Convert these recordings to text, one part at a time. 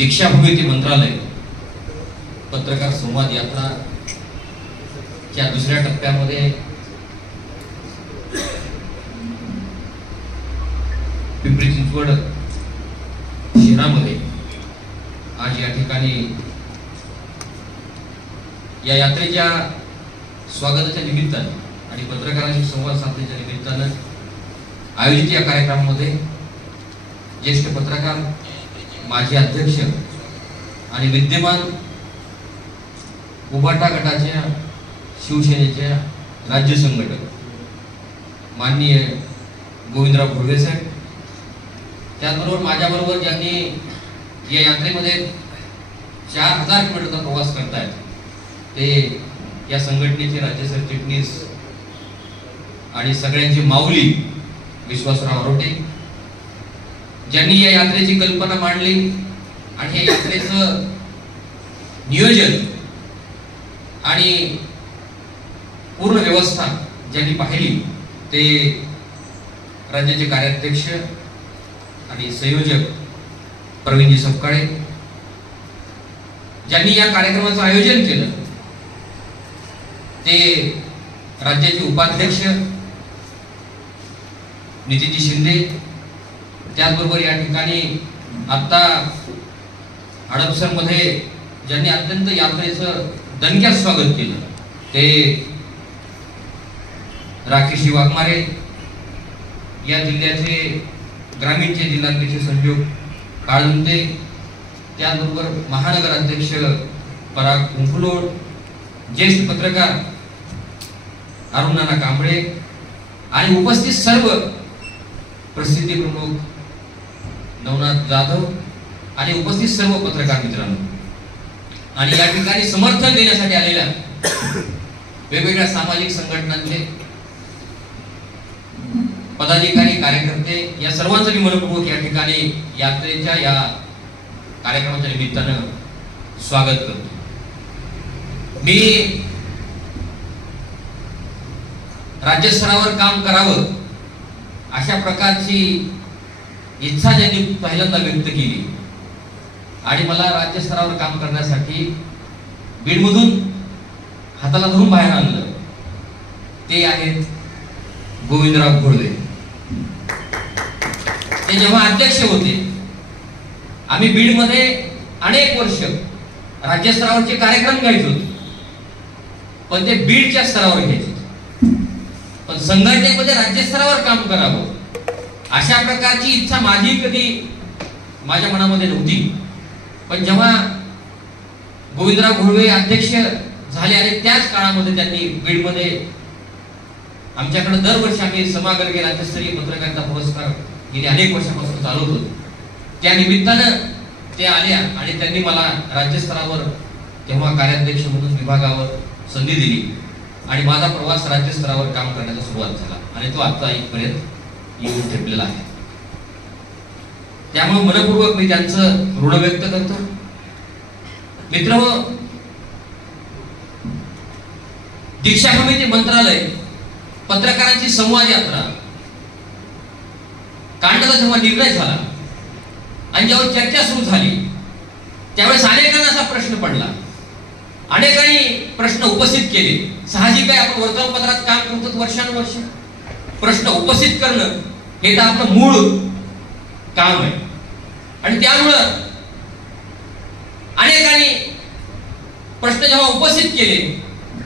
दीक्षाभूमी ते मंत्रालय पत्रकार संवाद यात्रा च्या दुसऱ्या टप्प्यामध्ये पिंपरी चिंचवड शहरामध्ये आज या ठिकाणी या यात्रेच्या स्वागताच्या निमित्ताने आणि पत्रकारांशी संवाद साधण्याच्या निमित्तानं आयोजित या कार्यक्रमामध्ये ज्येष्ठ पत्रकार, माजी अध्यक्ष आणि विद्यमान उभाटा गटाच्या शिवसेनेच्या राज्य संघटक माननीय गोविंदराव घोळवे साहेब, त्याचबरोबर माझ्याबरोबर ज्यांनी या यात्रेमध्ये 4000 किलोमीटरचा प्रवास करतायत ते या संघटनेचे राज्य सरचिटणीस आणि सगळ्यांची माऊली विश्वासराव आरोटे, ज्यांनी या यात्रेची कल्पना मांडली आणि या यात्रेचं नियोजन आणि पूर्ण व्यवस्था ज्यांनी पाहिली ते राज्याचे कार्याध्यक्ष आणि संयोजक प्रवीणजी सपकाळे, ज्यांनी या कार्यक्रमाचं आयोजन केलं ते राज्याचे उपाध्यक्ष नितीनजी शिंदे, त्याचबरोबर या ठिकाणी आता हडपसरमध्ये ज्यांनी अत्यंत यात्रेचं दणक्यात स्वागत केलं ते राकेशजी वाघमारे, या जिल्ह्याचे ग्रामीणचे जिल्हाध्यक्ष संजोग काळुंते, त्याचबरोबर महानगर अध्यक्ष पराग कुंकुलोड, ज्येष्ठ पत्रकार अरुणनाना कांबळे आणि उपस्थित सर्व प्रसिद्धी प्रमुख नवनाथ जाधव आणि उपस्थित सर्व पत्रकार मित्रांनो आणि या ठिकाणी समर्थन देण्यासाठी आलेल्या वेगवेगळ्या सामाजिक संघटनांचे पदाधिकारी, कार्यकर्ते, या सर्वांचं मी मनपूर्वक या ठिकाणी यात्रेच्या या कार्यक्रमाच्या निमित्तानं स्वागत करतो। मी राज्यस्तरावर काम करावं अशा प्रकारची इच्छा ज्यांनी पहिल्यांदा व्यक्त केली आणि मला राज्यस्तरावर काम करण्यासाठी बीडमधून हाताला धरून बाहेर आणलं ते आहेत गोविंदराव घोळवे। ते जेव्हा अध्यक्ष होते, आम्ही बीडमध्ये अनेक वर्ष राज्यस्तरावरचे कार्यक्रम घ्यायचो, पण ते बीडच्या स्तरावर घ्यायचे, पण संघटनेमध्ये राज्यस्तरावर काम करावं अशा प्रकारची इच्छा माझी कधी माझ्या मनामध्ये नव्हती। पण जेव्हा गोविंदराव घोळवे अध्यक्ष झाले आणि त्याच काळामध्ये त्यांनी बीडमध्ये आमच्याकडे दरवर्षी आम्ही समागर्गे राज्यस्तरीय पत्रकारिता पुरस्कार गेली अनेक वर्षापासून चालवतो, त्या निमित्तानं ते आल्या आणि त्यांनी मला राज्यस्तरावर तेव्हा कार्याध्यक्ष म्हणून विभागावर संधी दिली आणि माझा प्रवास राज्यस्तरावर काम करण्याचा सुरुवात झाला आणि तो आता इथपर्यंत येऊन ठेपलेला आहे। त्यामुळे मनपूर्वक मी त्यांचं ऋण व्यक्त करतो। मित्रहो, दीक्षाभूमी ते मंत्रालय पत्रकारांची संवाद यात्रा काढण्याचा जेव्हा निर्णय झाला आणि जेव्हा चर्चा सुरू झाली त्यावेळेस अनेकांना असा प्रश्न पडला, अनेकांनी प्रश्न उपस्थित केले। साहजिक आहे, आपण वर्तमानपत्रात काम करतो वर्षानुवर्ष, प्रश्न उपस्थित करणं हे तर आपलं मूळ काम आहे आणि त्यामुळं अनेकांनी प्रश्न जेव्हा उपस्थित केले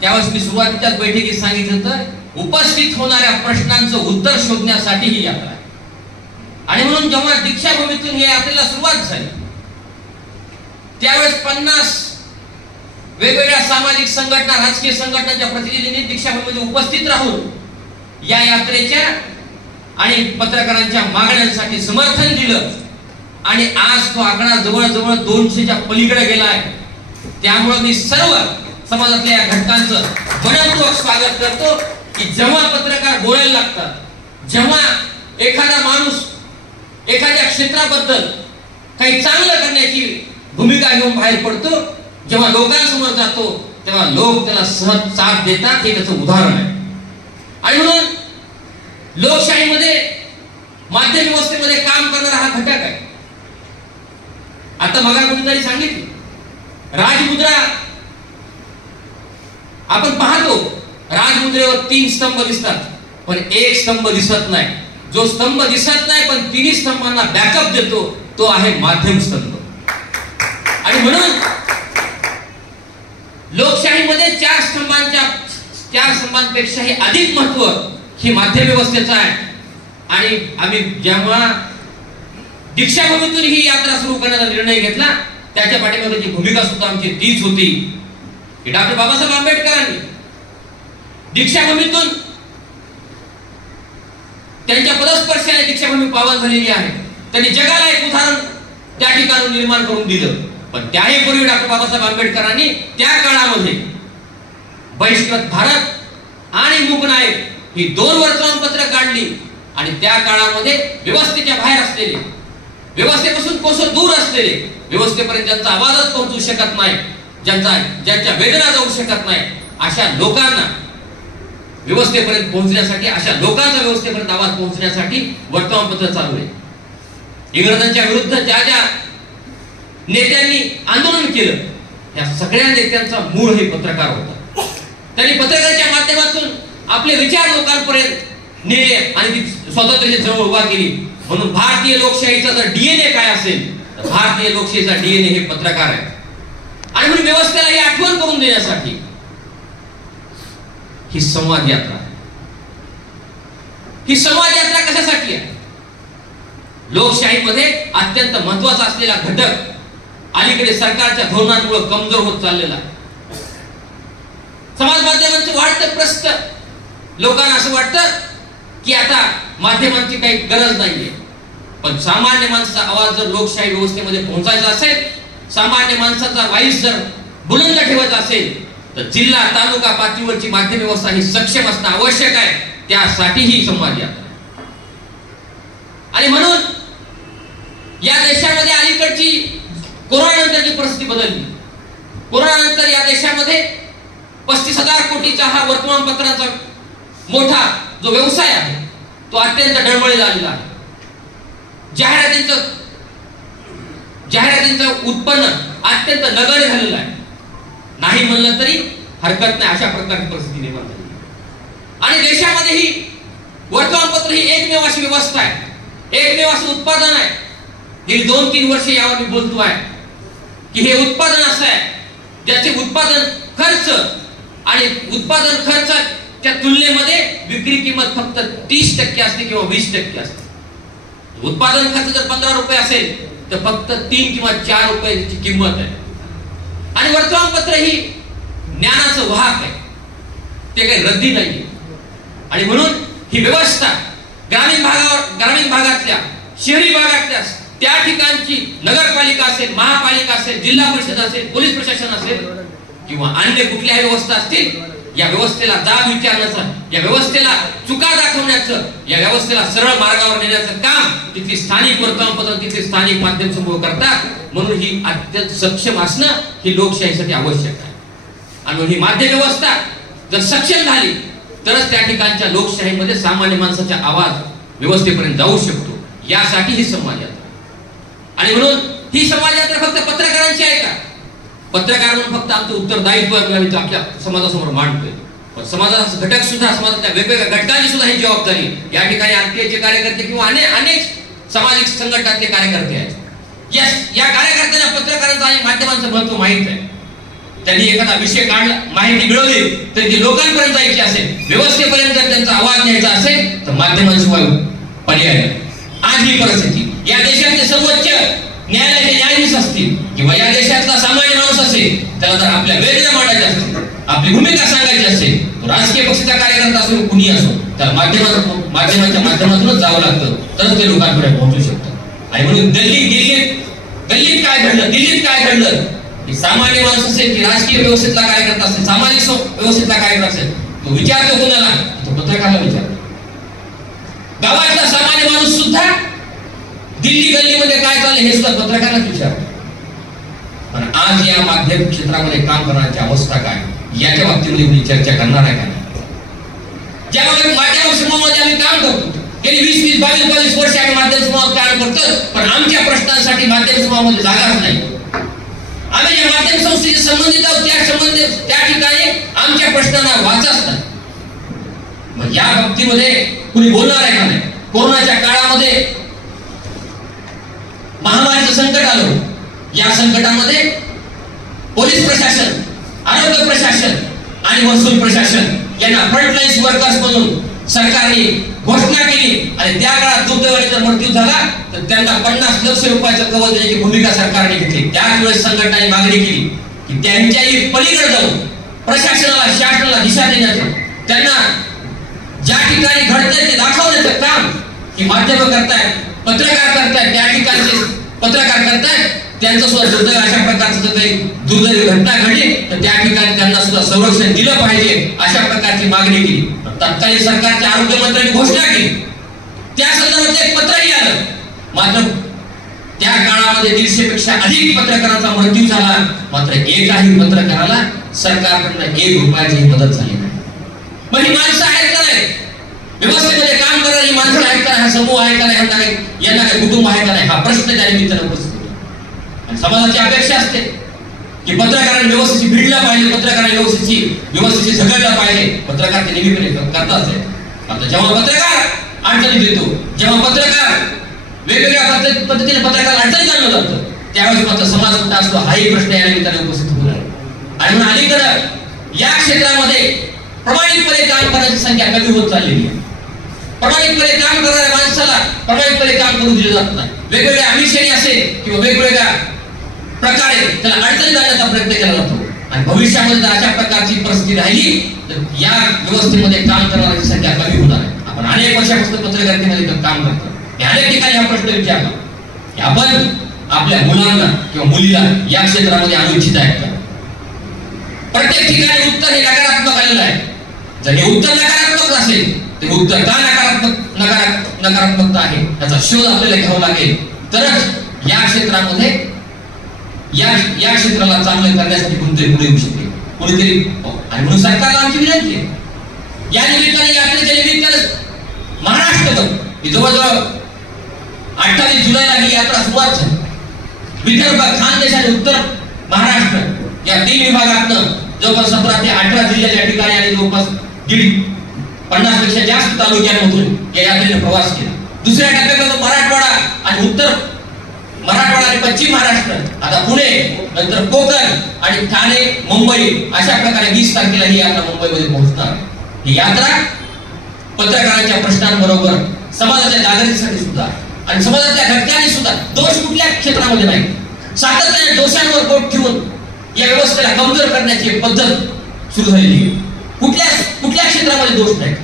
त्यावेळेस मी सुरुवातीच्या बैठकीत सांगितलं तर उपस्थित होणाऱ्या प्रश्नांचं उत्तर शोधण्यासाठी ही यात्रा आहे आणि म्हणून जेव्हा दीक्षाभूमीतून या यात्रेला सुरुवात झाली त्यावेळेस 50 वेगवेगळ्या सामाजिक संघटना, राजकीय संघटनांच्या प्रतिनिधींनी दीक्षाभूमीमध्ये उपस्थित राहून या यात्रेच्या आणि पत्रकारांच्या मागण्यांसाठी समर्थन दिलं आणि आज तो आकडा जवळजवळ 200च्या पलीकडे गेला आहे। त्यामुळे मी सर्व समाजातल्या या घटकांचं मनपूर्वक स्वागत करतो की जेव्हा पत्रकार बोलायला लागतात, जेव्हा एखादा माणूस एखाद्या क्षेत्राबद्दल काही चांगलं करण्याची भूमिका घेऊन बाहेर पडतो, जेव्हा लोकांसमोर जातो तेव्हा लोक त्याला सहज साथ देतात, हे त्याचं उदाहरण आहे। आणि म्हणून लोकशाहीमध्ये माध्यम व्यवस्थेमध्ये काम करणारा हा घटक आहे आता मगा कुठेतरी सांगितली राजमुद्रा आपण पाहतो, राजमुद्रेवर 3 स्तंभ दिसतात पण एक स्तंभ दिसत नाही. जो स्तंभ दिसत नाही पण तिन्ही स्तंभांना बॅकअप देतो तो आहे माध्यम स्तंभ. आणि म्हणून लोकशाहीमध्ये 4 स्तंभांपेक्षाही अधिक महत्व ही माध्यम व्यवस्थेचं आहे. आणि आम्ही जेव्हा दीक्षाभूमीतून ही यात्रा सुरू करण्याचा निर्णय घेतला त्याच्या पाठीमागची भूमिका सुद्धा आमची तीच होती की डॉक्टर बाबासाहेब आंबेडकरांनी दीक्षाभूमीतून त्यांच्या पदस्पर्शाने दीक्षाभूमी पावन झालेली आहे. त्यांनी जगाला एक उदाहरण त्या ठिकाणी निर्माण करून दिलं. पण त्याही पूर्वी डॉक्टर बाबासाहेब आंबेडकरांनी त्या काळामध्ये बहिष्कृत भारत आणि मूकनायक ही 2 वर्तमानपत्र काढली. आणि त्या काळामध्ये व्यवस्थेच्या बाहेर असलेले, व्यवस्थेपासून कोसो दूर असलेले, व्यवस्थेपर्यंत ज्यांचा आवाजच पोहोचू शकत नाही, ज्यांच्या वेदना जाऊ शकत नाही, अशा लोकांना व्यवस्थेपर्यंत पोहोचण्यासाठी, अशा लोकांचा व्यवस्थेपर्यंत आवाज पोहोचण्यासाठी वर्तमानपत्र चालू आहे. इंग्रजांच्या विरुद्ध ज्या ज्या नेत्यांनी आंदोलन केलं या सगळ्या नेत्यांचा मूळ हे पत्रकार होता. त्यांनी पत्रकाराच्या माध्यमातून आपले विचार लोकांपर्यंत नेले आणि ती स्वातंत्र्याची चळवळ उभा केली. म्हणून भारतीय लोकशाहीचा जर डीएनए काय असेल तर भारतीय लोकशाहीचा डीएनए हे पत्रकार आहे. आणि म्हणून व्यवस्थेला ही आठवण करून देण्यासाठी ही संवाद यात्रा. ही संवाद यात्रा कशासाठी आहे? लोकशाहीमध्ये अत्यंत महत्वाचा असलेला घटक अलीकडे सरकारच्या धोरणांमुळे कमजोर होत चाललेला आहे. समाज माध्यमांचं वाढतं प्रस्त. लोकांना असं वाटतं की आता माध्यमांची काही गरज नाहीये. पण सामान्य माणसाचा आवाज जर लोकशाही व्यवस्थेमध्ये पोहोचायचा असेल, सामान्य माणसाचा व्हाईस जर बुलंद ठेवायचा असेल तर जिल्हा तालुका पातळीवरची माध्यम व्यवस्था ही सक्षम असणं आवश्यक आहे. त्यासाठी ही संवाद यात्रा. आणि म्हणून या देशामध्ये अलीकडची कोरोना नंतरची परिस्थिती बदलली. कोरोना नंतर या देशामध्ये 35,000 कोटीचा हा वर्तमानपत्राचा मोठा जो व्यवसाय आहे तो अत्यंत डळमळीला आलेला आहे. जाहिरातींचं उत्पन्न अत्यंत नगण्य झालेलं आहे. नाही म्हणलं तरी हरकत नाही, अशा प्रकारची परिस्थिती निर्माण झाली. आणि देशामध्ये ही वर्तमानपत्र ही एकमेव अशी व्यवस्था आहे, एकमेव असं उत्पादन आहे. गेली 2-3 वर्ष यावर मी बोलतो आहे की हे उत्पादन असं आहे ज्याचे उत्पादन खर्च आणि उत्पादन खर्चाच्या तुलनेमध्ये विक्री किंमत फक्त 30% असते किंवा 20% असते. उत्पादन खर्च जर 15 रुपये असेल तर फक्त 3 किंवा 4 रुपयाची किंमत आहे. आणि वर्तमानपत्र ही ज्ञानाचं वाहक आहे, ते काही रद्दी नाहीये. आणि म्हणून ही व्यवस्था ग्रामीण भागातल्या, शहरी भागातल्या, त्या ठिकाणची नगरपालिका असेल, महापालिका असेल, जिल्हा परिषद असेल, पोलीस प्रशासन असेल किंवा अन्य कुठल्याही व्यवस्था असतील, या व्यवस्थेला जाब विचारण्याचं, या व्यवस्थेला चुका दाखवण्याचं, या व्यवस्थेला सरळ मार्गावर नेण्याचं काम तिथली स्थानिक वर्तमानपत्र, तिथले स्थानिक माध्यम समूह करतात. म्हणून ही अत्यंत सक्षम असणं ही लोकशाहीसाठी आवश्यक आहे. आणि ही माध्यम व्यवस्था जर सक्षम झाली तरच त्या ठिकाणच्या लोकशाहीमध्ये सामान्य माणसाचा आवाज व्यवस्थेपर्यंत जाऊ शकतो. यासाठी ही संवाद यात्रा. आणि म्हणून ही संवाद यात्रा फक्त पत्रकारांची आहे का? पत्रकार म्हणून फक्त आमचं उत्तरदायित्व आम्ही आपल्या समाजासमोर मांडतोय. पण समाजाचा घटक सुद्धा, समाजाच्या वेगवेगळ्या घटकांची सुद्धा ही जबाबदारी या ठिकाणी आरटीआयचे कार्यकर्ते किंवा अनेक सामाजिक संघटनांचे कार्यकर्ते आहेत. या कार्यकर्त्यांना पत्रकारांचं आणि माध्यमांचं महत्व माहित आहे. त्यांनी एखादा विषय काढला, माहिती मिळवली तर ती लोकांपर्यंत जायची असेल, व्यवस्थेपर्यंत जर त्यांचा आवाज न्यायचा असेल तर माध्यमांशिवाय पर्याय नाही. आज ही परिस्थिती, या देशातले सर्वोच्च न्यायालयाचे न्यायाधीश असतील किंवा या देशातला सामान्य माणूस असेल, त्याला जर आपल्या वेदना मांडायच्या असतील, आपली भूमिका सांगायची असेल, तो राजकीय पक्षाचा कार्यकर्ता असो कुणी असो, त्याला माध्यमांच्या माध्यमातूनच जावं लागतं, तरच ते लोकांपर्यंत पोहोचू शकतं. आणि म्हणून दिल्लीत काय घडलं, की सामान्य माणूस असेल, की राजकीय व्यवस्थेतला कार्यकर्ता असेल, सामाजिक व्यवस्थेतला कार्यकर्ता असेल, तो विचारतो कोणाला? तो पत्रकाराला विचारतो. गावातला सामान्य माणूस सुद्धा दिल्ली गल्लीमध्ये काय चाललंय हे सुद्धा पत्रकारालाच विचारतो. पण आज या माध्यम क्षेत्रामध्ये काम करण्याची अवस्था काय, याच्या बाबतीमध्ये मी चर्चा करणार आहे का? ज्यामध्ये माध्यम समूहामध्ये आम्ही काम करतो, गेली 20-22 वर्ष आम्ही माध्यम समूहात काम करतो, पण आमच्या प्रश्नांसाठी माध्यम माध्यम समूहामध्ये जागाच नाही. आम्ही ज्या माध्यम संस्थेशी संबंधित आहोत त्या ठिकाणी आमच्या प्रश्नांना वाचाच नाही. मग या बाबतीमध्ये कुणी बोलणार आहे का नाही? कोरोनाच्या काळामध्ये महामारीचं संकट आलं. या संकटामध्ये पोलीस प्रशासन, आरोग्य प्रशासन आणि महसूल प्रशासन यांना फ्रंटलाईन वर्कर्स म्हणून सरकारने घोषणा केली आणि त्या काळात दुर्दैवाने मृत्यू झाला तर त्यांना 50 लाख रुपयाचं कवच देण्याची भूमिका सरकारने घेतली. त्याच वेळेस संघटनाने मागणी केली की त्यांच्याही पलीकडे जाऊन प्रशासनाला, शासनाला दिशा देण्याचं, त्यांना ज्या ठिकाणी घडतंय ते दाखवण्याचं काम ही माध्यमं करतायत, पत्रकार करतायत, त्या ठिकाणचे पत्रकार करतायत. त्यांचं सुद्धा दुर्दैव अशा प्रकारचं जर काही दुर्दैवी घटना घडली तर त्या ठिकाणी त्यांना सुद्धा संरक्षण दिलं पाहिजे अशा प्रकारची मागणी केली. तत्कालीन सरकारच्या आरोग्य मंत्र्यांनी घोषणा केली. त्या संदर्भात एक पत्रही आलं. मात्र त्या काळामध्ये 150 पेक्षा अधिक पत्रकारांचा मृत्यू झाला. मात्र एकाही पत्रकाराला सरकारकडून 1 रुपयाची मदत झाली नाही. मग ही माणसं आहेत का नाही? व्यवस्थेमध्ये काम करणारी माणसं आहेत का? हा समूह आहे का नाही? यांना काही कुटुंब आहे का नाही? हा प्रश्न त्या निमित्तानं उपस्थित होतो. आणि समाजाची अपेक्षा असते की पत्रकारांनी व्यवस्थेची भिडला पाहिजे, पत्रकारांनी व्यवस्थेची झगडला पाहिजे. पत्रकार ते नेहमीपणे करतात. आता जेव्हा पत्रकार अडचणीत येतो, जेव्हा पत्रकार वेगवेगळ्या पद्धतीने पत्रकार अडचणीत आणलं जातं, त्यावेळेस मात्र समाज कुठं असतो हाही प्रश्न या निमित्ताने उपस्थित होत आहे. आणि म्हणून अलीकडं या क्षेत्रामध्ये प्रामाणिकपणे काम करण्याची संख्या कमी होत चाललेली आहे. प्रामाणिकपणे काम करणाऱ्या माणसाला प्रामाणिकपणे काम करू दिलं जात नाही. वेगवेगळ्या आमिषाने असेल किंवा वेगवेगळ्या प्रकारे त्याला अडचणीत आणण्याचा प्रयत्न केला जातो. आणि भविष्यामध्ये जर अशा प्रकारची परिस्थिती राहिली तर या व्यवस्थेमध्ये काम करणाऱ्यांची संख्या कमी होणार आहे. आपण अनेक वर्षापासून पत्रकारितेमध्ये काम करतो. अनेक ठिकाणी हा प्रश्न विचारला की आपण आपल्या मुलांना किंवा मुलीला या क्षेत्रामध्ये आणू इच्छित आहेत का? प्रत्येक ठिकाणी उत्तर हे नकारात्मक आलेलं आहे. जर हे उत्तर नकारात्मक असेल तर उत्तर का नकारात्मकता आहे याचा शोध आपल्याला घ्यावा लागेल. तरच या क्षेत्रामध्ये या क्षेत्राला चांगलं करण्यासाठी कोणतरी पुढे येऊ शकेल, कोणीतरी. आणि म्हणून सरकारला आमची विनंती आहे या निमित्ताने, यात्रेच्या निमित्ताने महाराष्ट्रभर जवळजवळ 28 जुलैला ही यात्रा सुरुवात झाली. विदर्भ, खानदेश आणि उत्तर महाराष्ट्र या 3 विभागातनं जवळपास 17 ते 18 जिल्ह्याच्या ठिकाणी आणि जवळपास 50 पेक्षा जास्त तालुक्यांमधून या यात्रेने प्रवास केला. दुसऱ्या टप्प्यामध्ये मराठवाडा आणि उत्तर मराठवाडा आणि पश्चिम महाराष्ट्र, आता पुणे, नंतर कोकण आणि ठाणे, मुंबई अशा प्रकारे 20 तारखेला ही यात्रा मुंबईमध्ये पोहोचणार. ही यात्रा पत्रकारांच्या प्रश्नांबरोबर समाजाच्या जागृतीसाठी सुद्धा आणि समाजातल्या घटकांनी सुद्धा दोष कुठल्या क्षेत्रामध्ये नाही, सातत्याने दोषांवर बोट ठेवून या व्यवस्थेला कमजोर करण्याची एक पद्धत सुरू झालेली आहे. कुठल्या क्षेत्रामध्ये दोष नाही,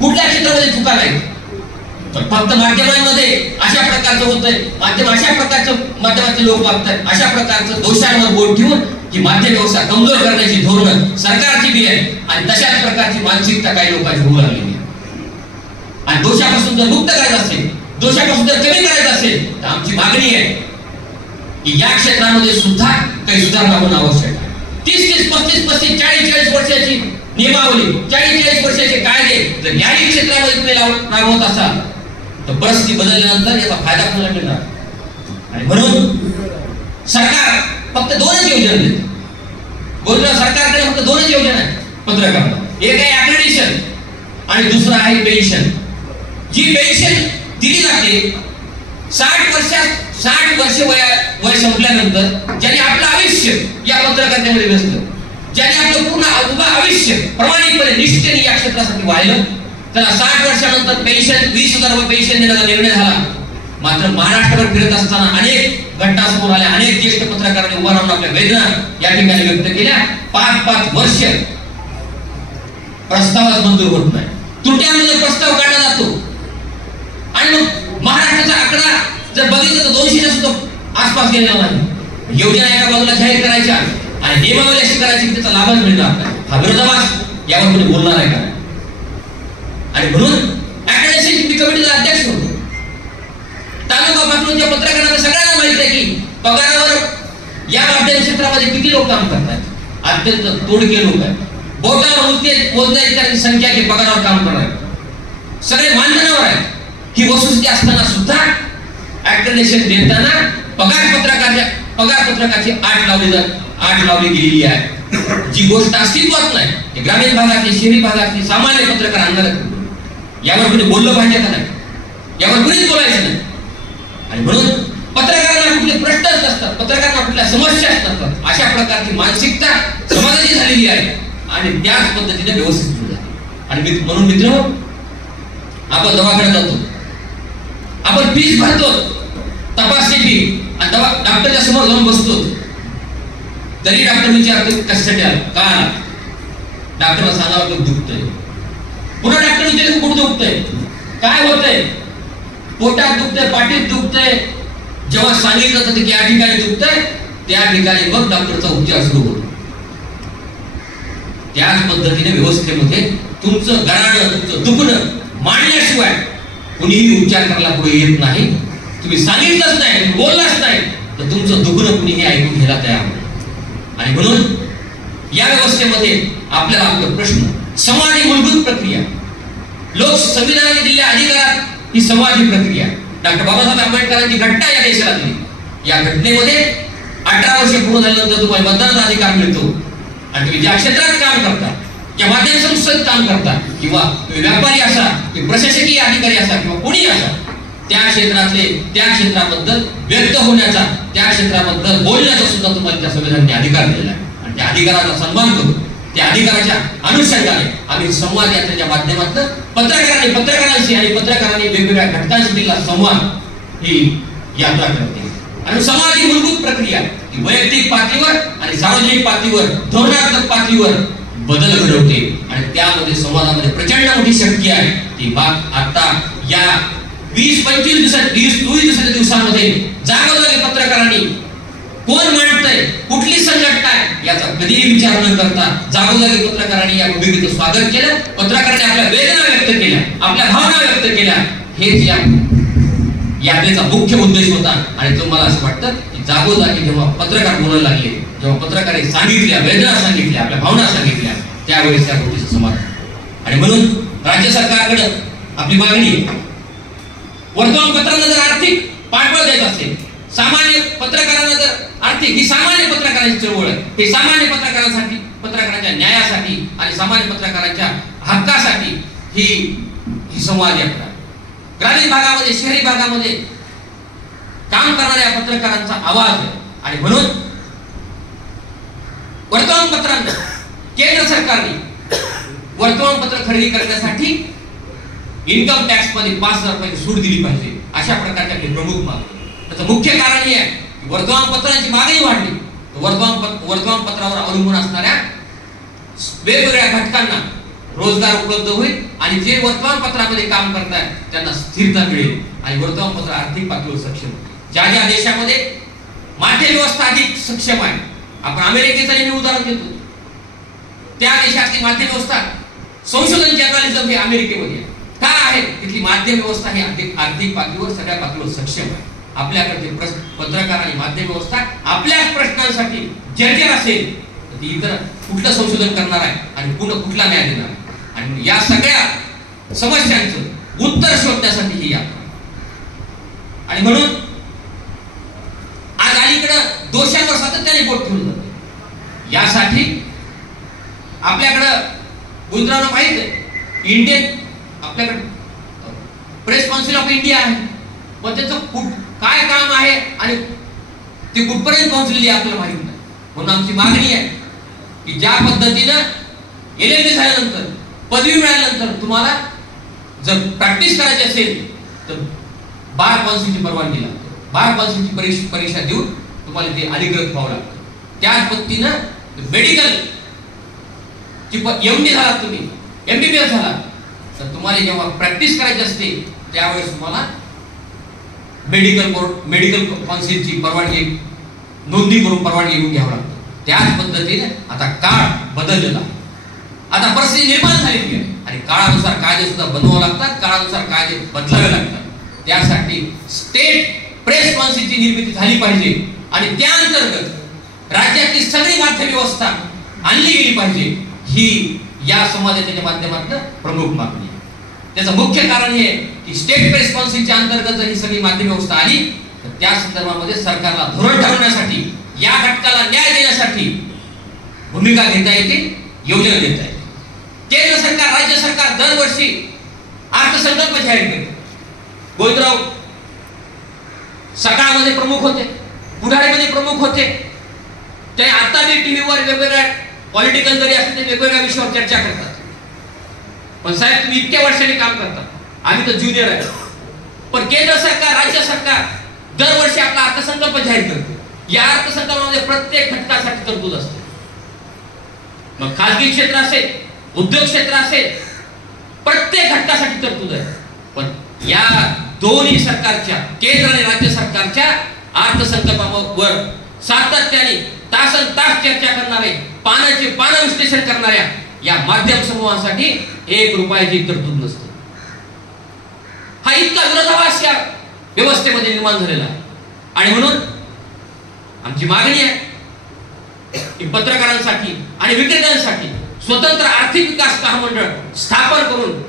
कुठल्या क्षेत्रामध्ये चुका नाही. फक्त माध्यमांमध्ये अशा प्रकारचं होतंय, माध्यमाचे लोक वागतात, अशा प्रकारचं दोषांवर बोट ठेवून ही माध्यम व्यवस्था कमजोर करण्याची धोरणं सरकारची बी आहे. आणि तशाच प्रकारची मानसिकता काही लोकांची होऊ लागलेली आहे. आणि दोषापासून जर मुक्त करायचं असेल, दोषापासून जर कमी करायचं असेल तर आमची मागणी आहे की या क्षेत्रामध्ये सुद्धा काही सुधारणा होणं आवश्यक आहे. 30, 35, 40 वर्षाची नियमावली, 40 वर्षाचे कायदे जर याही क्षेत्रामध्ये तुम्ही राबवत असाल तर परिस्थिती बदलल्यानंतर याचा फायदा कोणाला मिळणार. आणि म्हणून सरकार फक्त 2च योजना देते. सरकारकडे फक्त 2च योजना आहेत पत्रकारांना. एक आहे ॲक्रेडिशन आणि दुसरा आहे पेन्शन. जी पेन्शन दिली जाते 60 वर्ष वय संपल्यानंतर ज्यांनी आपलं आयुष्य या पत्रकारितेमध्ये व्यस्त, ज्यांनी आपलं पूर्ण उभं आयुष्य प्रामाणिकपणे निष्ठेने या क्षेत्रासाठी वाहिलं, त्याला 60 वर्षानंतर पेन्शन 20,000 रुपये पेन्शन देण्याचा निर्णय झाला. मात्र महाराष्ट्रावर फिरत असताना अनेक घटना समोर आल्या. अनेक ज्येष्ठ पत्रकारांनी उभा राहून आपल्या वेदना या ठिकाणी व्यक्त केल्या. 5 वर्ष प्रस्तावच मंजूर होत नाही. त्रुट्यांमध्ये प्रस्ताव काढला जातो. आणि मग महाराष्ट्राचा आकडा जर बघितलं तर 200च्या सुद्धा आसपास गेलेला नाही. योजना एका बाजूला जाहीर करायच्या आणि नियमावली अशी करायची की त्याचा लाभच मिळणार नाही. हा विरोधाभास यावर कोणी बोलणार आहे का? आणि म्हणून ॲक्रेडिटेशन कमिटीचा अध्यक्ष होतो. तालुका पातळीच्या पत्रकारांना सगळ्यांना माहिती आहे की पगारावर या माध्यम क्षेत्रामध्ये किती लोक काम करतात. अत्यंत तोडके लोक आहेत. बोटावर मोजण्याची संख्या की पगारावर काम करतात. सगळे मानधनावर आहेत. ही वस्तुस्थिती असताना सुद्धा ॲक्रेडिटेशन देताना पगार पत्रकाची आठ लावली गेलेली आहे. जी गोष्ट अस्तित्वात नाही, ते ग्रामीण भागातली, शहरी भागातली सामान्य पत्रकार आणणार यावर कोणी बोललं पाहिजे का नाही? यावर कोणीच बोलायचं नाही. आणि म्हणून पत्रकारांना कुठले प्रश्नच नसतात, पत्रकारांना कुठल्या समस्या नसतात. अशा प्रकारची मानसिकता समाजाची झालेली आहे आणि त्याच पद्धतीने व्यवस्थित सुरू झाली. आणि म्हणून मित्र, आपण दवाखान्यात जातो, आपण फीस भरतो, तपासणी फी, आणि डॉक्टरच्या समोर जाऊन बसतो. तरी डॉक्टर विचारतो कशासाठी आला, का आला? डॉक्टरला सांगावं की दुखतंय. पुन्हा डॉक्टर विचारतो कुठं दुखतंय, काय होतंय, पोटात दुखतंय, पाठीत दुखतंय. जेव्हा सांगितलं जातं की या ठिकाणी दुखतंय, त्या ठिकाणी मग डॉक्टरचा उपचार सुरू होतो. त्याच पद्धतीने व्यवस्थेमध्ये तुमचं गराणं, तुमचं दुखणं मांडल्याशिवाय कुणीही उपचार करायला पुढे येत नाही. तुम्ही सांगितलंच नाही, बोललाच नाही, तर तुमचं दुखणं कुणीही ऐकून घ्यायला तयार नाही. आणि म्हणून या व्यवस्थेमध्ये आपल्याला आपला प्रश्न, समाज ही मूलभूत प्रक्रिया, लोक संविधानाने दिलेल्या अधिकारात ही समाजी प्रक्रिया, डॉक्टर बाबासाहेब आंबेडकरांची घटना या देशाला दिली. या घटनेमध्ये 18 वर्ष पूर्ण झाल्यानंतर तुम्हाला मतदानाचा अधिकार मिळतो. आणि तुम्ही ज्या क्षेत्रात काम करता, ज्या माध्यम संस्थेत काम करता, किंवा तुम्ही व्यापारी असा, तुम्ही प्रशासकीय अधिकारी असा, किंवा कोणी असा, त्या क्षेत्राबद्दल व्यक्त होण्याचा, त्या क्षेत्राबद्दल बोलण्याचा सुद्धा तुम्हाला त्या संविधानाने अधिकार दिलेला आहे. आणि त्या अधिकाराचा सन्मान करू, त्या अधिकाराच्या अनुषंगाने आम्ही संवाद यात्रेच्या माध्यमातून पत्रकारांशी आणि पत्रकारांनी वेगवेगळ्या घटकांशी दिलेला संवाद ही यात्रा करते. आणि समाज ही मूलभूत प्रक्रिया ती वैयक्तिक पातळीवर आणि सार्वजनिक पातळीवर, धोरणात्मक पातळीवर बदल घडवते. आणि त्यामध्ये समाजामध्ये प्रचंड मोठी शक्ती आहे. ती बात आता या 20-25 दिवसांमध्ये जागोजागी पत्रकारांनी कोण मांडतंय, कुठली संघटना आहे याचा कधीही विचार न करता जागोजागी पत्रकारांनी या भूमिकेचं स्वागत केलं. पत्रकारांनी आपल्या वेदना व्यक्त केल्या, आपल्या भावना व्यक्त केल्या. हेच या यात्रेचा मुख्य उद्देश होता. आणि तुम्हाला असं वाटतं की जागोजागी जेव्हा पत्रकार बोलायला लागले, जेव्हा पत्रकारांनी सांगितल्या, वेदना सांगितल्या, आपल्या भावना सांगितल्या, त्यावेळेस त्या गोष्टीचं समाधान. आणि म्हणून राज्य सरकारकडे आपली मागणी, वर्तमानपत्रांना जर आर्थिक पाठबळ द्यायचं असेल, सामान्य पत्रकारांना जर आर्थिक, ही सामान्य पत्रकारांची चळवळ आहे, हे सामान्य पत्रकारांसाठी, पत्रकारांच्या न्यायासाठी आणि सामान्य पत्रकारांच्या हक्कासाठी ही संवाद यात्रा. ग्रामीण भागामध्ये, शहरी भागामध्ये काम करणाऱ्या पत्रकारांचा आवाज आहे. आणि म्हणून वर्तमानपत्रांना केंद्र सरकारने वर्तमानपत्र खरेदी करण्यासाठी इन्कम टॅक्स मध्ये 5,000 रुपये सूट दिली पाहिजे, अशा प्रकारची आपली प्रमुख मागणी. त्याचं मुख्य कारण हे आहे की वर्तमानपत्रांची मागणी वाढली, वर्तमानपत्रावर अवलंबून असणाऱ्या वेगवेगळ्या घटकांना रोजगार उपलब्ध होईल आणि जे वर्तमानपत्रामध्ये काम करतात त्यांना स्थिरता मिळेल आणि वर्तमानपत्र आर्थिक पातळीवर सक्षम होईल. ज्या ज्या देशामध्ये माध्यम व्यवस्था अधिक सक्षम आहे, आपण अमेरिकेचं मी उदाहरण देतो, त्या देशातली माध्यम व्यवस्था, संशोधन जर्नलिझम हे अमेरिकेमध्ये आहे. का आहे? तिथली माध्यम व्यवस्था ही आर्थिक पातळीवर, सगळ्या पातळीवर सक्षम आहे. आपल्याकडे पत्रकार आणि माध्यम व्यवस्था आपल्याच प्रश्नांसाठी जर्जर असेल तर ती इतर कुठलं संशोधन करणार आहे आणि कुठला न्याय देणार आहे. आणि या सगळ्या समस्यांचं उत्तर शोधण्यासाठी ही यात्रा. आणि म्हणून आज अलीकडे दोषांवर सातत्याने बोट ठेवलं जातं. यासाठी आपल्याकडं गुजरातला माहित आहे, इंडियन आपल्याकडे प्रेस काउन्सिल ऑफ इंडिया आहे, पण त्याचं काय काम आहे आणि ते कुठपर्यंत पोहोचलेली आपल्याला माहित नाही. म्हणून आमची मागणी आहे की ज्या पद्धतीनं LLB झाल्यानंतर, पदवी मिळाल्यानंतर तुम्हाला जर प्रॅक्टिस करायची असेल तर बार काउन्सिलची परवानगी लागते. बार काउन्सिलची परीक्षा देऊन तुम्हाला ते अधिकृत व्हावं लागतं. त्याच पद्धतीनं मेडिकल MD झाला, तुम्ही MBBS झाला, तर तुम्हाला जेव्हा प्रॅक्टिस करायची असते त्यावेळेस तुम्हाला मेडिकल काउन्सिलची परवानगी, नोंदणी करून परवानगी घेऊन घ्यावं लागतं. त्याच पद्धतीने आता काळ बदललेला आहे, आता परिस्थिती निर्माण झालेली आहे आणि काळानुसार कायदे सुद्धा बनवावे लागतात, काळानुसार कायदे बदलावे लागतात. त्यासाठी स्टेट प्रेस काउन्सिलची निर्मिती झाली पाहिजे आणि त्या अंतर्गत राज्यातली सगळी माध्यम व्यवस्था आणली गेली पाहिजे. ही या समाजाच्या माध्यमातून प्रमुख मागणी आहे. त्याचं मुख्य कारण हे की स्टेट प्रेस काउन्सिलच्या अंतर्गत जर ही सगळी माध्यम व्यवस्था आली तर त्या संदर्भामध्ये सरकारला धोरण ठरवण्यासाठी, या घटकाला न्याय देण्यासाठी भूमिका घेता येते, योजना देता येते. केंद्र सरकार, राज्य सरकार दरवर्षी अर्थसंकल्प जाहीर करते. गोविंदराव सकाळमध्ये प्रमुख होते, पुढारीमध्ये प्रमुख होते. ते आता बी टीव्हीवर वेगवेगळ्या पॉलिटिकल जरी असले ते वेगवेगळ्या विषयावर चर्चा करतात. पण साहेब तुम्ही इतक्या वर्षांनी काम करता, आम्ही तर ज्युनियर आहे. पण केंद्र सरकार, राज्य सरकार दरवर्षी आपला अर्थसंकल्प जाहीर करते. या अर्थसंकल्पामध्ये प्रत्येक घटकासाठी तरतूद असते. मग खाजगी क्षेत्र असेल, उद्योग क्षेत्र असेल, प्रत्येक घटकासाठी तरतूद आहे. पण या दोन्ही सरकारच्या, केंद्र आणि राज्य सरकारच्या अर्थसंकल्पावर सातत्याने तासन तास चर्चा करणारे, पानाचे पानं विश्लेषण करणाऱ्या या माध्यम समूहासाठी 1 रुपयाची तरतूद नसते. हा इतका विरोधाभास या व्यवस्थेमध्ये निर्माण झालेला आहे. आणि म्हणून आमची मागणी आहे की पत्रकारांसाठी आणि विक्रेत्यांसाठी स्वतंत्र आर्थिक विकास महामंडळ स्थापन करून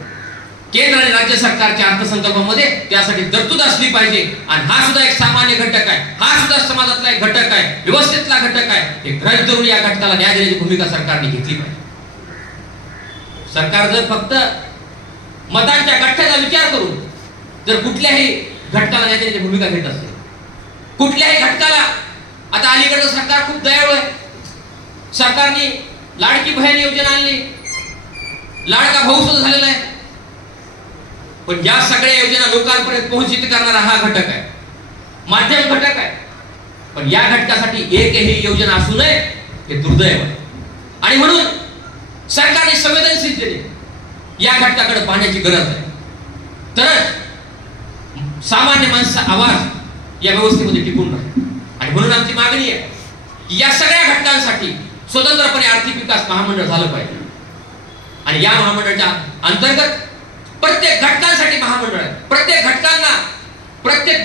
केंद्र आणि राज्य सरकारच्या अर्थसंकल्पामध्ये त्यासाठी तरतूद असली पाहिजे. आणि हा सुद्धा एक सामान्य घटक आहे, हा सुद्धा समाजातला एक घटक आहे, व्यवस्थेतला घटक आहे. हे ग्रहित धरून या घटकाला न्याय देण्याची भूमिका सरकारने घेतली पाहिजे. सरकार जर फक्त मतांच्या गठ्ठ्याचा विचार करून जर कुठल्याही घटकाला न्याय देण्याची भूमिका घेत असेल, कुठल्याही घटकाला, आता अलीकडचं सरकार खूप दयाळू आहे. सरकारने लाडकी बहीण योजना आणली, लाडका भाऊ सुद्धा झालेला आहे. पण या सगळ्या योजना लोकांपर्यंत पोहोचित करणारा हा घटक आहे, माध्यम घटक आहे. पण या घटकासाठी एकही योजना असू नये हे दुर्दैव आहे. आणि म्हणून सरकारने संवेदनशीलतेने या घटकाकडे पाहण्याची गरज आहे. तरच सामान्य माणसाचा आवाज या व्यवस्थेमध्ये टिकून राहील. आणि म्हणून आमची मागणी आहे की या सगळ्या घटकांसाठी स्वतंत्रपणे आर्थिक विकास महामंडळ झालं पाहिजे. आणि या महामंडळाच्या अंतर्गत प्रत्येक घटकांसाठी महामंडळ आहे. प्रत्येक घटकांना, प्रत्येक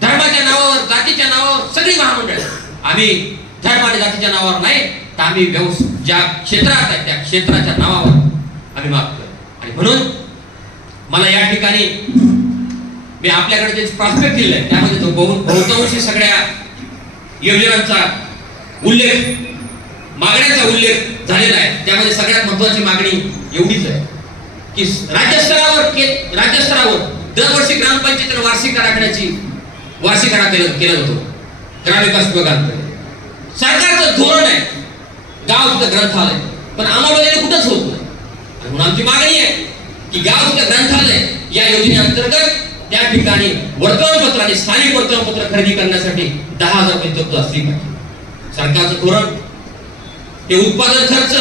धर्माच्या नावावर, जातीच्या नावावर सगळी महामंडळ आहे. आम्ही धर्म आणि जातीच्या नावावर नाही, तर आम्ही ज्या क्षेत्रात आहे त्या क्षेत्राच्या नावावर आम्ही मागतोय. आणि म्हणून मला या ठिकाणी मी आपल्याकडे जे प्रॉस्पेक्ट दिलेलं आहे त्यामध्ये तो बहुतांशी सगळ्या योजनांचा उल्लेख, मागण्यांचा उल्लेख झालेला आहे. त्यामध्ये सगळ्यात महत्वाची मागणी एवढीच आहे की राज्य स्तरावर दरवर्षी ग्रामपंचायतीने वार्षिक आराखडा केला जातो ग्रामविकास विभागाकडे. सरकारचं धोरण आहे गाव तिथं ग्रंथालय, पण अंमलबजावणी कुठंच होत नाही. म्हणून आमची मागणी आहे की गाव तिथं ग्रंथालय या योजनेअंतर्गत त्या ठिकाणी वर्तमानपत्र आणि स्थानिक वर्तमानपत्र खरेदी करण्यासाठी 10,000 रुपये तरतूद असली पाहिजे. सरकारचं धोरण हे उत्पादन खर्च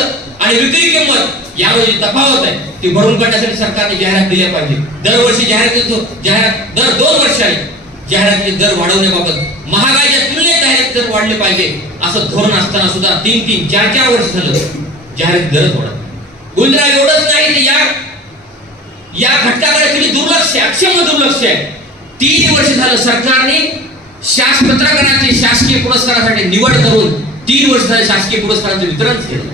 आणि विक्री किंमत यामध्ये तफावत आहे ती भरून काढण्यासाठी सरकारने जाहिरात दिल्या पाहिजे. दरवर्षी जाहिरात दर 2 वर्षांनी जाहिरातीचे दर वाढवण्याबाबत महागाईच्या तुलनेत जाहिरात दर वाढले पाहिजे असं धोरण असताना सुद्धा 3-3, 4-4 वर्ष झालं जाहिरात दरच वाढत. गुंजरा एवढंच नाही तर या घटकाकडे किती दुर्लक्ष आहे, अक्षम्य दुर्लक्ष आहे. 3 वर्ष झालं सरकारने पत्रकारांची शासकीय पुरस्कारासाठी निवड करून 3 वर्ष झाले शासकीय पुरस्कारांचं वितरण केलं.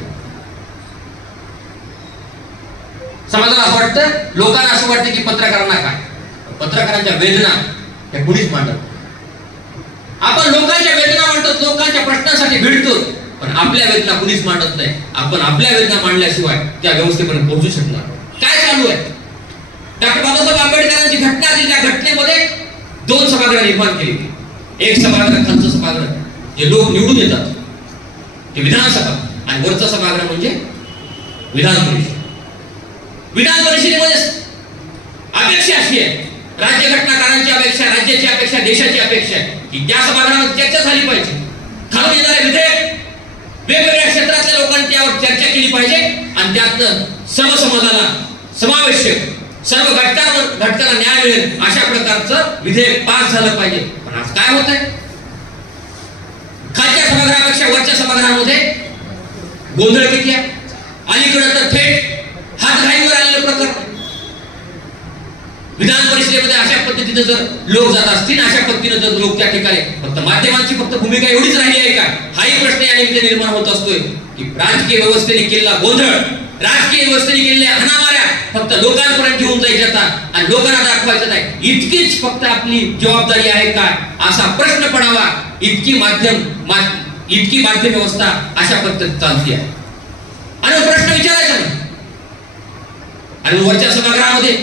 समाजाला असं वाटतं, लोकांना असं वाटतं की पत्रकारांना काय, पत्रकारांच्या वेदना हे कुणीच मांडत. आपण लोकांच्या वेदना मांडतो, लोकांच्या प्रश्नांसाठी भिडतो, पण आपल्या वेदना कुणीच मांडत नाही. आपण आपल्या वेदना मांडल्याशिवाय त्या व्यवस्थेपर्यंत पोहोचू शकणार. काय चालू आहे? डॉक्टर बाबासाहेब आंबेडकरांची घटना दिली, त्या घटनेमध्ये 2 सभागृह निर्माण केली. एक सभागृह खालचं सभागृह जे लोक निवडून येतात ते विधानसभा, आणि वरचं सभागृह म्हणजे विधान परिषद. विधान परिषदेमध्ये अपेक्षा अशी आहे, राज्यघटनाकारांची अपेक्षा, राज्याची अपेक्षा, देशाची अपेक्षा आहे की त्या सभागृहामध्ये चर्चा झाली पाहिजे. खालून येणारे विधेयक वेगवेगळ्या क्षेत्रातल्या लोकांनी त्यावर चर्चा केली पाहिजे आणि त्यातनं सर्व समाजाला समावेशक, सर्व घटकांना न्याय मिळेल अशा प्रकारचं विधेयक पास झालं पाहिजे. पण आज काय होत आहे? खालच्या सभागृहापेक्षा वरच्या सभागृहामध्ये गोंधळ किती आहे. अलीकडे तर थेट हातघाईवर आलेलं प्रकरण. विधान परिषदेमध्ये अशा पद्धतीने जर लोक जात असतील, अशा पद्धतीने जर लोक त्या ठिकाणी, फक्त माध्यमांची फक्त भूमिका एवढीच राहिली आहे का? हाही प्रश्न या निमित्ताने निर्माण होत असतोय की राजकीय व्यवस्थेने केलेला गोंधळ राजकीय व्यवस्थेने केलेल्या हाणामाऱ्या फक्त लोकांपर्यंत घेऊन जायचं आणि लोकांना दाखवायचं नाही, इतकीच फक्त आपली जबाबदारी आहे काय असा प्रश्न पडावा, इतकी माध्यम व्यवस्था अशा पद्धतीत चालती आहे. आणि प्रश्न विचारायचा नाही. आणि वरच्या सभागृहामध्ये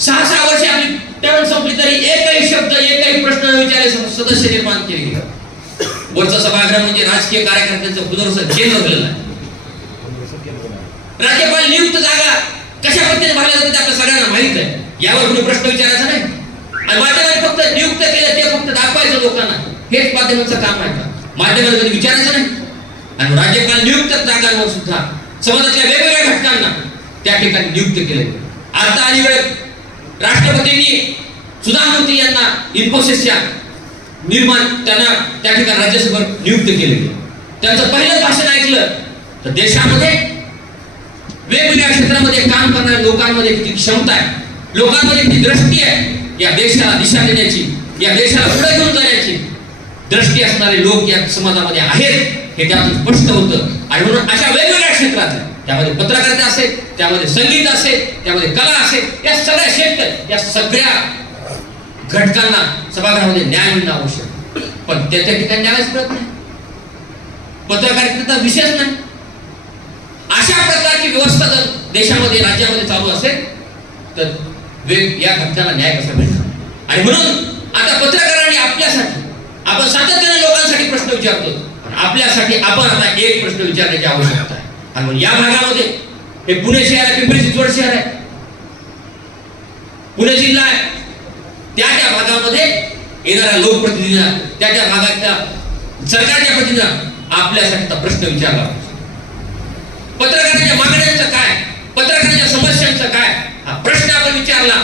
6 वर्षे आपली टर्म संपली तरी एकही शब्द एकही प्रश्न विचारले सदस्य निर्माण केले गेले. वरचं सभागृह म्हणजे राजकीय कार्यकर्त्यांचं पुनर्वसन केंद्र झालेलं आहे. राज्यपाल नियुक्त जागा कशा पद्धतीने भरल्या जातात आपल्या सगळ्यांना माहित आहे. यावर कोणी प्रश्न विचारायचा नाही. आणि माध्यमांनी फक्त नियुक्त केलं ते फक्त दाखवायचं लोकांना, हेच माध्यमांचं काम आहे का? माध्यमांनी कधी विचारायचं नाही. आणि राज्यपाल नियुक्त जागांवर सुद्धा समाजातल्या वेगवेगळ्या घटकांना त्या ठिकाणी नियुक्त केले. आता आणि वेळ राष्ट्रपतींनी सुधा मूर्ती यांना इन्फोसिसच्या त्यांना त्या ठिकाणी राज्यसभेवर नियुक्त केले. त्यांचं पहिलं भाषण ऐकलं तर देशामध्ये वेगवेगळ्या क्षेत्रामध्ये काम करणाऱ्या लोकांमध्ये किती क्षमता आहे, लोकांमध्ये किती दृष्टी आहे, या देशाला दिशा देण्याची, या देशाला पुढे घेऊन जाण्याची दृष्टी असणारे लोक या समाजामध्ये आहेत हे त्यातून स्पष्ट होतं. आणि म्हणून अशा वेगवेगळ्या क्षेत्रात, त्यामध्ये पत्रकारिता असेल, त्यामध्ये संगीत असेल, त्यामध्ये कला असेल, या सगळ्या क्षेत्र, या सगळ्या घटकांना सभागृहामध्ये न्याय मिळणं आवश्यक. पण त्या ठिकाणी न्यायच मिळत नाही. पत्रकारितेचा विषयच नाही. अशा प्रकारची व्यवस्था जर देशामध्ये राज्यामध्ये चालू असेल तर या घटकाला न्याय कसा मिळणार? आणि म्हणून आता पत्रकारांनी आपल्यासाठी, आपण सातत्याने लोकांसाठी प्रश्न विचारतो, आपल्यासाठी आपण आता एक प्रश्न विचारण्याची आवश्यकता आहे. आणि म्हणून या भागामध्ये हे पुणे शहर आहे, पिंपरी चिंचवड शहर आहे, पुणे जिल्हा आहे, त्या भागामध्ये येणाऱ्या लोकप्रतिनिधींना, त्या भागातल्या सरकारच्या प्रतिनिधींना आपल्यासाठी प्रश्न विचारला. पत्रकारांच्या मागण्यांचं काय, पत्रकारांच्या समस्यांचं काय, हा प्रश्न आपण विचारला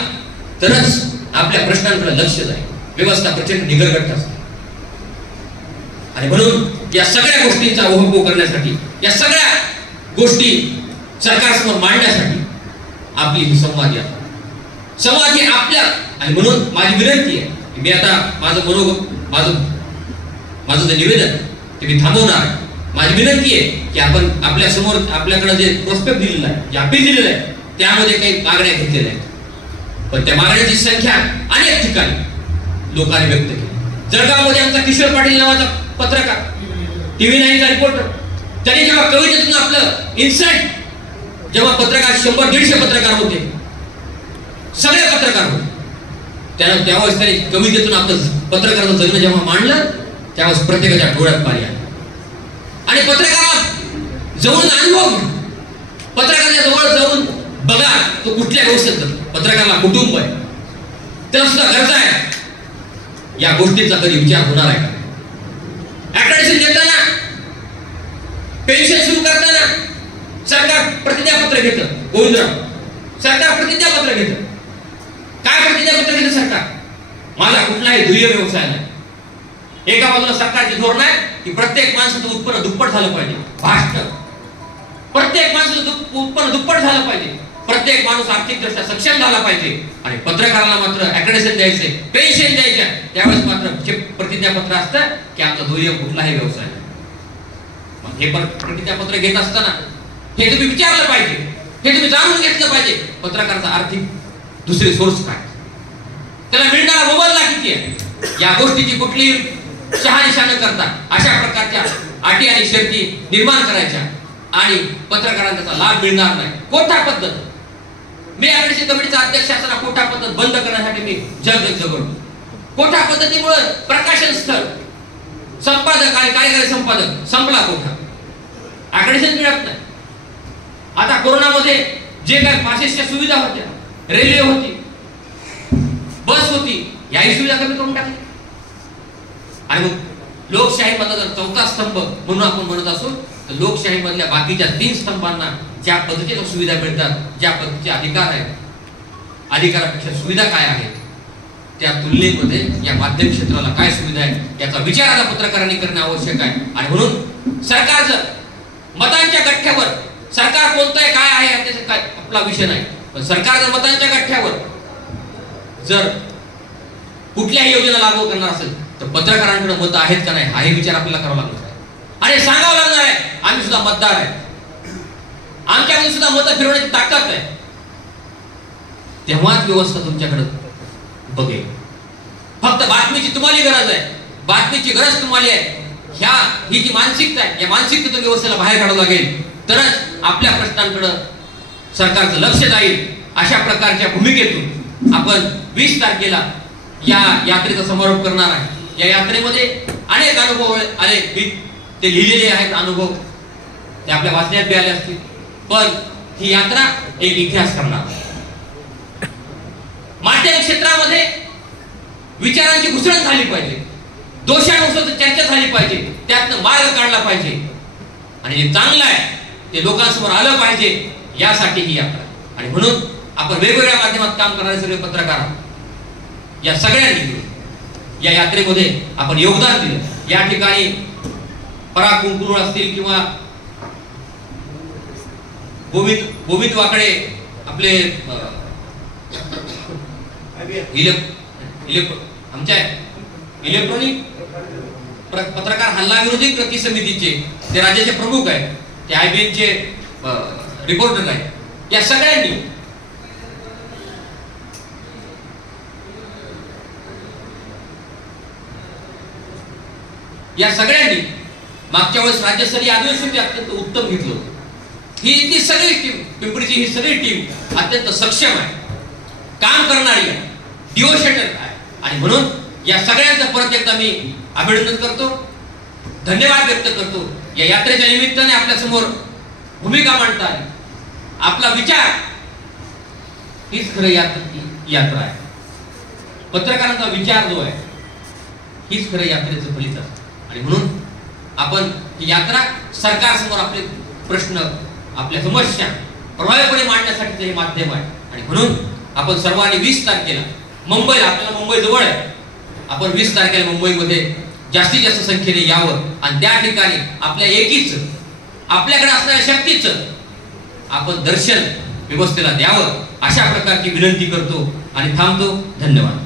तरच आपल्या प्रश्नांकडे लक्ष जाईल. व्यवस्था प्रचंड निगरगट असते. आणि म्हणून या सगळ्या गोष्टींचा ओहळपो करण्यासाठी, या सगळ्या गोष्टी सरकारसमोर मांडण्यासाठी आपली ही संवाद आहे. संवाद हे आपल्या, आणि म्हणून माझी विनंती आहे की मी आता माझं जे निवेदन ते मी थांबवणार. माझी विनंती आहे की आपण आपल्या समोर आपल्याकडे जे प्रोस्पेक्ट दिलेलं आहे, जे अपील दिलेलं आहे, त्यामध्ये काही मागण्या घेतलेल्या आहेत. पण त्या मागण्याची संख्या अनेक ठिकाणी लोकांनी व्यक्त केली. जळगावमध्ये आमचा किशोर पाटील नावाचा पत्रकार, TV 9चा रिपोर्टर, त्यांनी जेव्हा कवितेतून आपलं इन्साइट, जेव्हा पत्रकार 100-150 पत्रकार होते, सगळे पत्रकार होते, त्यावेळेस त्यांनी कवितेतून आपलं पत्रकाराचं जगणं जेव्हा मांडलं त्यावेळेस प्रत्येकाच्या डोळ्यात पाणी आलं. आणि पत्रकाराला जवळून अनुभव घ्या, पत्रकाराच्या जवळ जाऊन बघा तो कुठल्या व्यवस्थेत जातो. पत्रकाराला कुटुंब आहे, त्याला सुद्धा गरजा आहे. या गोष्टीचा कधी विचार होणार आहे का? ऍक्रेडिटेशन देताना, पेन्शन सुरू करताना सरकार प्रतिज्ञापत्र घेतं. गोविंदराव, सरकार प्रतिज्ञापत्र घेतं. काय प्रतिज्ञापत्र घेतं सरकार? माझा कुठलाही दुय्यम व्यवसाय नाही. एका बाजूला सरकारची धोरण आहे की प्रत्येक माणसाचं उत्पन्न दुप्पट झालं पाहिजे, भाषण, प्रत्येक माणसाचं उत्पन्न दुप्पट झालं पाहिजे, प्रत्येक माणूस आर्थिकदृष्ट्या सक्षम झाला पाहिजे. आणि पत्रकाराला मात्र ऍक्रेडिटेशन द्यायचे, पेन्शन द्यायच्या, त्यावेळेस मात्र प्रतिज्ञापत्र असतं की आमचा दुय्यम कुठलाही व्यवसाय नाही. मग हे प्रतिज्ञापत्र घेत असताना हे तुम्ही विचारलं पाहिजे, हे तुम्ही जाणून घेतलं पाहिजे पत्रकाराचा आर्थिक दुसरे सोर्स काय, त्याला मिळणारा मोबदला किती आहे. या गोष्टीची कुठलीही शहानिशा न करता अशा प्रकारच्या अटी आणि शर्ती निर्माण करायच्या आणि पत्रकारांना त्याचा लाभ मिळणार नाही. कोठा पद्धत, मी ऍक्रेडिटेशन कमिटीचा अध्यक्ष असताना कोठा पद्धत बंद करण्यासाठी मी जगतो. कोठा पद्धतीमुळे प्रकाशन स्थळ, संपादक आणि कार्यकारी संपादक संपला कोठा, ऍक्रेडिटेशन मिळत नाही. आता कोरोनामध्ये जे काही पासेसच्या सुविधा होत्या, रेल्वे होती, बस होती, याही सुविधा कमी करून टाकली. आणि मग लोकशाही मधला जर चौथा स्तंभ म्हणून आपण म्हणत असो तर लोकशाही मधल्या बाकीच्या 3 स्तंभांना ज्या पद्धतीच्या सुविधा मिळतात, ज्या पद्धतीचे अधिकार आहेत, अधिकारापेक्षा सुविधा काय आहेत, त्या तुलनेमध्ये या माध्यम क्षेत्राला काय सुविधा आहे याचा विचार आता पत्रकारांनी करणं आवश्यक आहे. आणि म्हणून सरकारचं मतांच्या गठ्ठ्यावर, सरकार कोणतं आहे काय आहे याचा काय आपला विषय नाही, पण सरकार जर मतांच्या गठ्ठ्यावर जर कुठल्याही योजना लागू करणार असेल तर पत्रकारांकडे मत आहेत का नाही हाही विचार आपल्याला करावा लागणार आहे. आणि सांगावं लागणार आहे आम्ही सुद्धा मतदार आहे. आमच्याकडे सुद्धा मतं फिरवण्याची ताकद आहे, तेव्हाच व्यवस्था तुमच्याकडे बघेल. फक्त बातमीची तुम्हाला गरज आहे, बातमीची गरज तुम्हाला आहे. ही जी मानसिकता आहे, या मानसिकतेतून व्यवस्थेला बाहेर काढावं लागेल, तरच आपल्या प्रश्नांकडे सरकारचं लक्ष जाईल. अशा प्रकारच्या भूमिकेतून आपण 20 तारखेला या यात्रेचा समारोप करणार आहे. या यात्रेमध्ये अनेक अनुभव आले, ते लिहिलेले आहेत अनुभव, ते आपल्या वाचण्यात बी आले असतील. पण ही यात्रा एक इतिहास करणार. माध्यम क्षेत्रामध्ये विचारांची घुसळण झाली पाहिजे, दोषानुसार चर्चा झाली पाहिजे, त्यातनं मार्ग काढला पाहिजे आणि जे चांगलं आहे ते लोकांसमोर आलं पाहिजे, यासाठी ही यात्रा. आणि म्हणून आपण वेगवेगळ्या माध्यमात काम करणारे सगळे पत्रकार या सगळ्यांनी मिळून या यात्रेमध्ये आपण योगदान दिलं. या ठिकाणी पराग कुंकुळ असतील किंवा गोविंद वाकडे आपले आमच्या इलेक्ट्रॉनिक पत्रकार हल्ला विरोधी कृती समितीचे ते राज्याचे प्रमुख आहेत, ते IBN चे रिपोर्टर आहेत. या सगळ्यांनी मागच्या वेळेस राज्यस्तरीय अधिवेशन अत्यंत उत्तम घेतलं होतं. ही सगळी टीम, पिंपरीची ही सगळी टीम अत्यंत सक्षम आहे, काम करणारी आहे, डिवोशनल आहे. आणि म्हणून या सगळ्यांचं परत एकदा मी अभिनंदन करतो, धन्यवाद व्यक्त करतो. या यात्रेच्या निमित्ताने आपल्या समोर भूमिका मांडता आली, आपला विचार हीच खरं यात्रा आहे. पत्रकारांचा विचार जो आहे हीच खरं यात्रेचं फलित आहे. आणि म्हणून आपण ही यात्रा सरकारसमोर आपले प्रश्न, आपल्या समस्या प्रभावीपणे मांडण्यासाठी हे माध्यम आहे. आणि म्हणून आपण सर्वांनी 20 तारखेला मुंबईला, आपल्याला मुंबई जवळ आहे, आपण 20 तारखेला मुंबईमध्ये जास्तीत जास्त संख्येने यावं आणि त्या ठिकाणी आपल्या एकीचं, आपल्याकडे असणाऱ्या शक्तीचं आपण दर्शन व्यवस्थेला द्यावं, अशा प्रकारची विनंती करतो आणि थांबतो. धन्यवाद.